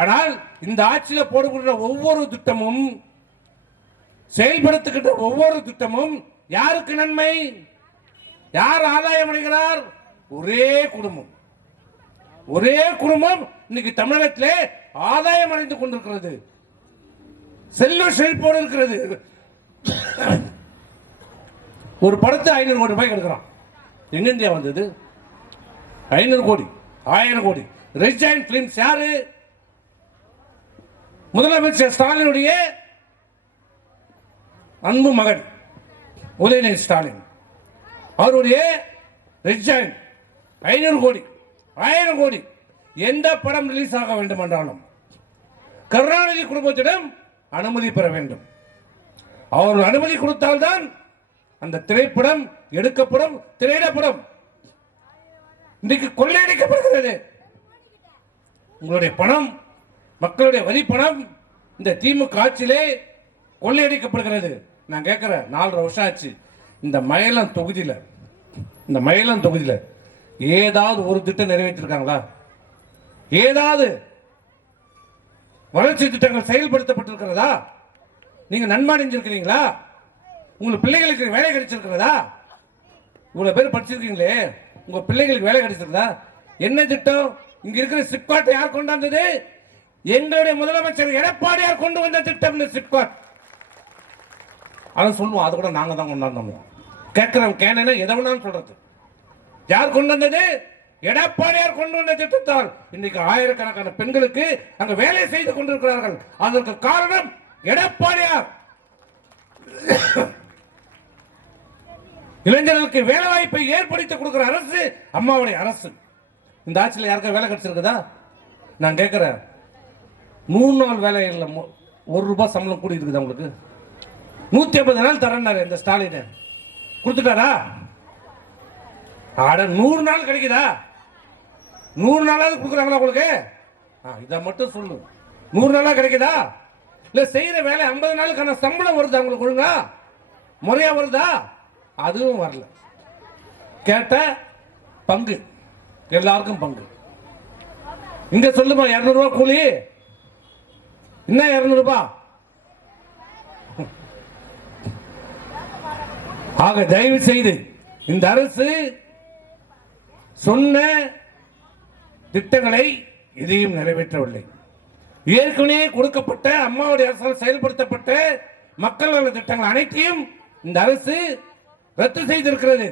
ஆனால் இந்த ஆட்சியில் போடுகின்ற ஒவ்வொரு திட்டமும் செயல்படுத்துகின்ற ஒவ்வொரு திட்டமும் யாருக்கு நன்மை? யார் ஆதாயம் அடைகிறார்? ஒரே குடும்பம். ஒரே குடும்பம் இன்னைக்கு தமிழகத்திலே ஆதாயம் அடைந்து கொண்டிருக்கிறது, செல்வ செழிப்போடு இருக்கிறது. ஒரு படத்தை 500 கோடி ரூபாய் எடுக்கிறான். எங்கிருந்தே வந்தது? 500 கோடி, 1000 கோடி. ரெட் ஜெயண்ட் பிலிம்ஸ் யாரு? முதலமைச்சர் ஸ்டாலினுடைய அன்பு மகன் உதயநிதி ஸ்டாலின் அவருடைய ரெட் ஜெயண்ட் 500 கோடி, 1000 கோடி. எந்த படம் ரிலீஸ் ஆக வேண்டும் என்றாலும் கருணாநிதி குடும்பத்திடம் அனுமதி பெற வேண்டும். அவர்கள் அனுமதி கொடுத்தால்தான் அந்த திரைப்படம் எடுக்கப்படும், திரையிடப்படும். இன்றைக்கு கொள்ளையடிக்கப்படுகிறது. உங்களுடைய பணம், மக்களுடைய வரி பணம் இந்த திமுக ஆட்சியிலே கொள்ளையடிக்கப்படுகிறது. நான் கேட்கிறேன், 4.5 வருஷம் ஆச்சு. இந்த மயிலம் தொகுதியில் ஏதாவது ஒரு திட்டம் நிறைவேற்றிருக்காங்களா? ஏதாவது வளர்ச்சி திட்டங்கள் செயல்படுத்தப்பட்டிருக்கிறதா? நீங்க நன்மடைஞ்சிருக்கிறீங்களா? உங்களுக்கு பிள்ளைகளுக்கு வேலை கிடைச்சிருக்கிறதா? இவ்வளவு பேர் படிச்சிருக்கீங்களே, உங்க பிள்ளைகளுக்கு வேலை கிடைச்சிருக்கா? என்ன திட்டம்? இங்க இருக்கிற சிப்காட் யார் கொண்டாந்தது? எங்களுடைய முதலமைச்சர் எடப்பாடியார் கொண்டு வந்த திட்டம் சிப்காட். அதை சொல்லுவோம், அது கூட நாங்க தான் கொண்டாந்தோம். கேட்கிறோம், கேன எதை வேணாலும் சொல்றது. யார் கொண்டு வந்தது? எடப்பாடியார் கொண்டு வந்த திட்டத்தால் இன்னைக்கு ஆயிரக்கணக்கான பெண்களுக்கு அங்க வேலை செய்து கொண்டிருக்கிறார்கள். அதற்கு காரணம் எடப்பாடியார். இளைஞர்களுக்கு வேலை வாய்ப்பை ஏற்படுத்தி கொடுக்கிற அரசு அம்மாவுடைய அரசு. இந்த ஆட்சியில் யாருக்கா வேலை கிடைச்சிருக்குதா? நான் கேட்கிறேன், 100 நாள் வேலை இல்லை, 1 ரூபாய் சம்பளம் கூடி இருக்குதா உங்களுக்கு? 150 நாள் தரேன்னாரு இந்த ஸ்டாலின், கொடுத்துட்டாரா? 100 நாள் கிடைக்குதா? 100 நாளாவது கொடுக்குறாங்களா உங்களுக்கு? இதை மட்டும் சொல்லு. 100 நாளா கிடைக்குதா? இல்ல செய்யற வேலை 50 நாளுக்கான சம்பளம் வருதா உங்களுக்கு? ஒழுங்கா முறையா வருதா? அதுவும் வரல. கேட்ட பங்கு, எல்லாருக்கும் பங்கு. இங்க சொல்லுமா 200 ரூபாய் கூலி, என்ன 200 ரூபாய்? ஆக தயவு செய்து இந்த அரசு சொன்ன திட்டங்களை எதையும் நிறைவேற்றவில்லை. ஏற்கனவே கொடுக்கப்பட்ட அம்மாவுடைய அரசால் செயல்படுத்தப்பட்ட மக்கள் நல திட்டங்கள் அனைத்தையும் இந்த அரசு ரத்து செய்திருக்கிறது.